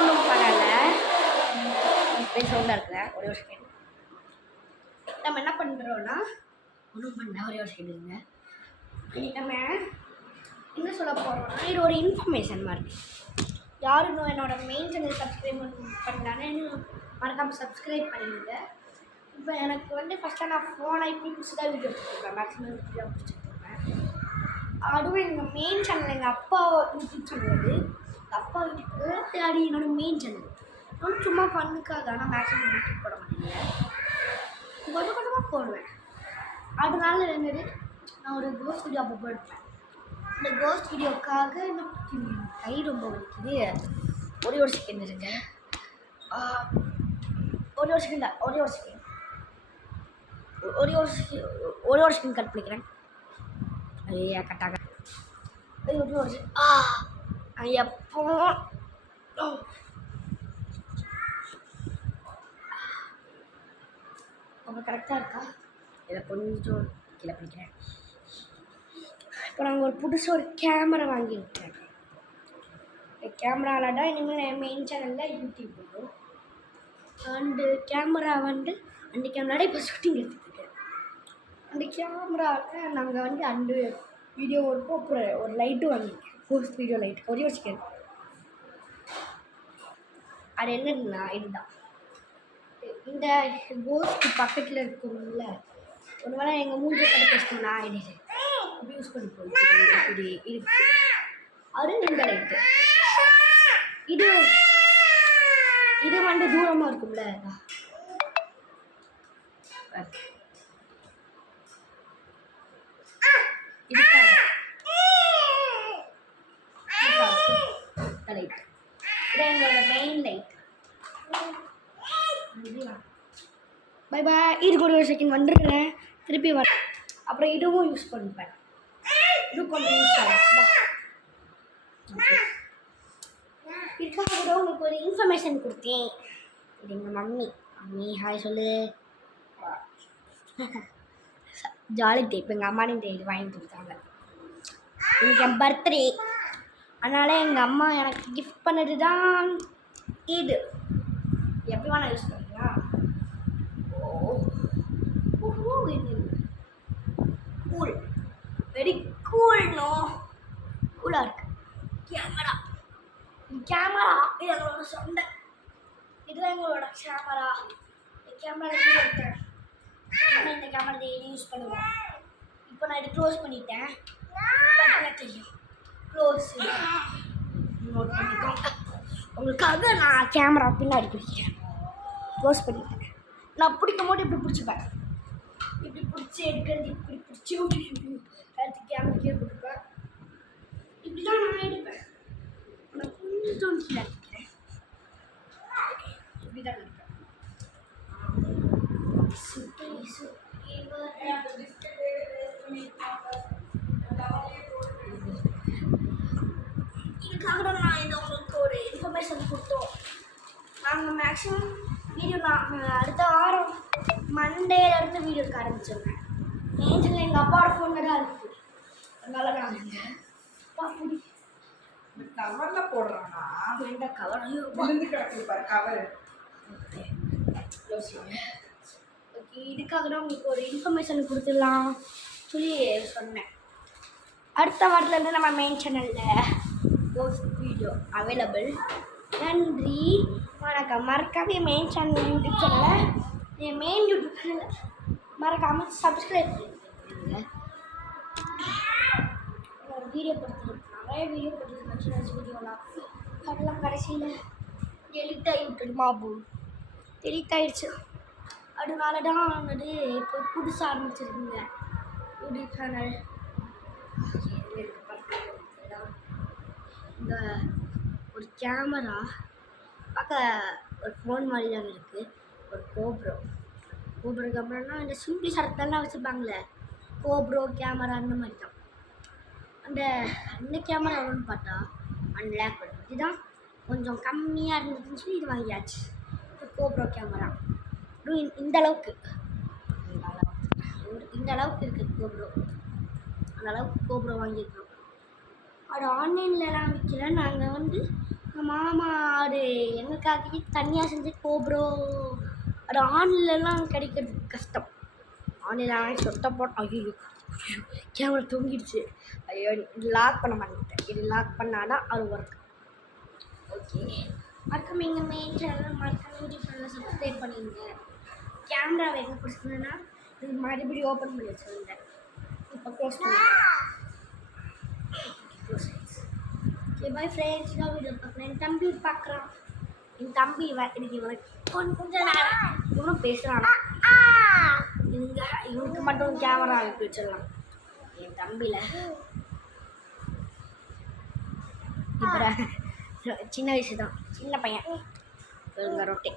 ஒன்றும் பண்ணலை, சவுண்டாக இருக்கிறேன். ஒரே ஒரு செகண்ட். நம்ம என்ன பண்ணுறோன்னா ஒன்றும் பண்ண ஒரே ஒரு செகண்ட் இருங்க. நம்ம என்ன சொல்ல போகிறோம்னா, இது ஒரு இன்ஃபர்மேஷன் மாதிரி. யாரும் இன்னும் என்னோடய மெயின் சேனல் சப்ஸ்கிரைப் பண்ணலான்னு மறக்காமல் சப்ஸ்கிரைப் பண்ணிடுங்க. இப்போ எனக்கு வந்து ஃபஸ்ட்டாக நான் ஃபோனை இப்படி பிடிச்சி தான் வீடியோ எடுத்துருப்பேன், மேக்ஸிமம் வீடியோ பிடிச்சிட்ருப்பேன். அதுவும் எங்கள் மெயின் சேனல் எங்கள் அப்பா யூடியூப் சேனல் அது. எங்கள் அப்பா யூடியூப் அது என்னோடய மெயின் சேனல். நான் சும்மா பண்ணுக்காக ஆனால் மேக்ஸிமம் யூடியூப் போட மாட்டேங்க, கொஞ்சம் கொஞ்சமாக போடுவேன். அதனால என்னது, நான் ஒரு கோஸ்ட் வீடியோ அப்போ போடுவேன். அந்த கோஸ்ட் வீடியோக்காக எனக்கு கை ரொம்ப வலிக்குது. ஒரே ஒரு செகண்ட் இருங்க, ஒரே ஒரு செகண்ட் கட் பண்ணிக்கிறேன். ஐயா கட்டாக எப்போ அவங்க கரெக்டாக இருக்கா? இதை கொஞ்சம் கீழே பண்ணிக்கிறேன். இப்போ நாங்கள் ஒரு புதுசாக ஒரு கேமரா வாங்கியிருக்கேன். கேமராவில் தான் இனிமேல் என் மெயின் சேனலில் யூடியூப் வரும். அண்டு கேமரா வந்து அந்த கேமராவில் இப்போ ஷூட்டிங் எடுத்துகிட்ருக்கேன். அந்த கேமராவில் நாங்கள் வந்து அந்த வீடியோ ஒரு லைட்டும் வாங்கியிருக்கேன், போஸ்ட் வீடியோ லைட். ஒரே ஒரு செகண்ட். அது என்னன்னா இதுதான், இந்த கோஸ்ட் பக்கத்தில் இருக்கும்ல, ஒரு வேளை எங்கள் மூஞ்சி கடை பேசினா இது யூஸ் பண்ணி போயிட்டு இப்படி இருக்கு. அது இந்த லைட்டு. இது வந்து தூரமாக இருக்கும்ல, லைட். இது எங்களோட மெயின் லைட். Bye bye. இதுக்கு ஒரு செகண்ட் வந்துடுறேன், திருப்பி வர. அப்புறம் இதுவும் யூஸ் பண்ணிப்பேன், இது கொஞ்சம் யூஸ் ஆகும். இதுக்காக கூட உங்களுக்கு ஒரு இன்ஃபர்மேஷன் கொடுத்தேன். இது எங்கள் மம்மி ஹாய் சொல்லு. ஜாலி டேப் எங்கள் அம்மா இது வாங்கி கொடுத்தாங்க. இன்னைக்கு என் பர்த்டே, அதனால் எங்கள் அம்மா எனக்கு கிஃப்ட் பண்ணது தான் இது. எப்படி வேணா யூஸ் பண்ணிக்கலாம். Cool, very cool. கூலாக இருக்கு. கேமரா இது எங்களோட சொந்த. இதுதான் எங்களோட கேமரா. இந்த கேமரா எடுத்தேன். ஆனால் இந்த கேமரா டெய்லி யூஸ் பண்ணுவோம். இப்போ நான் இது க்ளோஸ் பண்ணிட்டேன், தெரியும். க்ளோஸ் நோட் பண்ணிக்கோங்க. உங்களுக்காக நான் கேமரா பின்னாடி பிடிக்கிறேன். க்ளோஸ் பண்ணிட்டேன். நான் பிடிக்கும் போது இப்படி பிடிச்சிப்பேன், இப்படி பிடிச்சி எடுக்கிறது, இப்படி பிடிச்சி அடுத்து கேமரா கீழே போட்டுப்பேன். இப்படி தான் நான் எடுப்பேன். நான் கொஞ்சம் கீழே எடுக்கிறேன், இப்படி தான் எடுப்பேன். இதுக்காக தான் நான் இந்த உங்களுக்கு ஒரு இன்ஃபர்மேஷன் கொடுத்தோம். நாங்கள் மேக்ஸிமம் வீடியோ அடுத்த வாரம் மண்டேலேருந்து வீடியோ எடுக்க ஆரம்பிச்சிருக்கேன். ஏஞ்சல் எங்கள் அப்பாவோட ஃபோனில் தான் இருக்குது, அதனால நான் கவரில் போடுறானா? இந்த கவர் கவர். ஓகே, இதுக்காக தான் உங்களுக்கு ஒரு இன்ஃபர்மேஷன் கொடுத்துடலாம் சொல்லி சொன்னேன். அடுத்த வாரத்துலேருந்து நம்ம மெயின் சேனலில் கோஸ்ட் வீடியோ அவைலபிள். நன்றி, வணக்கம். மறக்காம என் மெயின் சேனல் யூடியூப் சேனலை, என் மெயின் யூடியூப் சேனலை மறக்காமல் சப்ஸ்கிரைப் பண்ணிடுங்க. ஒரு வீடியோ கொடுத்துருக்கேன், நிறைய வீடியோ கொடுத்துருக்கேன், சின்ன வீடியோலாம். அதெல்லாம் கடைசியில் டெலிட் ஆகிவிட்டுடுமா டெலிட் ஆகிடுச்சு. அதனால தான் வந்து இப்போ புதுசாக ஆரம்பிச்சிருக்குங்க யூடியூப் சேனல். இந்த ஒரு கேமரா பார்க்க ஒரு ஃபோன் மாதிரி தான் இருக்குது. ஒரு கோப்ரோ கேமரானா இந்த சிம்பிளி சரத்தெல்லாம் வச்சுருப்பாங்களே, கோப்ரோ கேமரா அந்த மாதிரி தான். அந்த கேமரா எவ்வளோன்னு பார்த்தா 1 lakh வரும். இதுதான் கொஞ்சம் கம்மியாக இருந்துச்சுன்னு சொல்லி இது வாங்கியாச்சு. இது கோப்ரோ கேமரா. இந்த அளவுக்கு இருக்குது கோப்ரோ. அந்த அளவுக்கு கோப்ரோ வாங்கியிருக்கோம். அது ஆன்லைன்லலாம் விற்கல. நாங்கள் வந்து மாமா அது எங்களுக்காகவே தனியாக செஞ்சு கோப்ரோ. அது ஆன்லைன்லாம் கிடைக்கிறது கஷ்டம். ஆன்லைன் சொட்ட போட்டோம். ஐயோ கேமரா தூங்கிடுச்சு. ஐயோ லாக் பண்ண மாட்டேன். இது லாக் பண்ணாதான் அது ஒர்க். ஓகே, மறக்காம எங்கள் மெயின் சேனல் மறக்காம யூடியூப் சேனலில் சப்ஸ்கிரைப் பண்ணிடுங்க. கேமரா எங்கே பிடிச்சிருந்தேன்னா இது மறுபடியும் ஓப்பன் பண்ணி வச்சுருந்தேன். இப்போ க்ளோஸ் பண்ணுறேன். Okay bye friends. இன்னும் வீடியோ பார்க்குறேன். என் தம்பி பார்க்குறான். என் தம்பி இன்னைக்கு இவனுக்கு கொஞ்சம் நேரம் இவனும் பேசுகிறானா. இவனுக்கு மட்டும் கேமரா அனுப்பி வச்சிடலாம். என் தம்பியில் இப்போ சின்ன வயசு தான், சின்ன பையன். ரொட்டே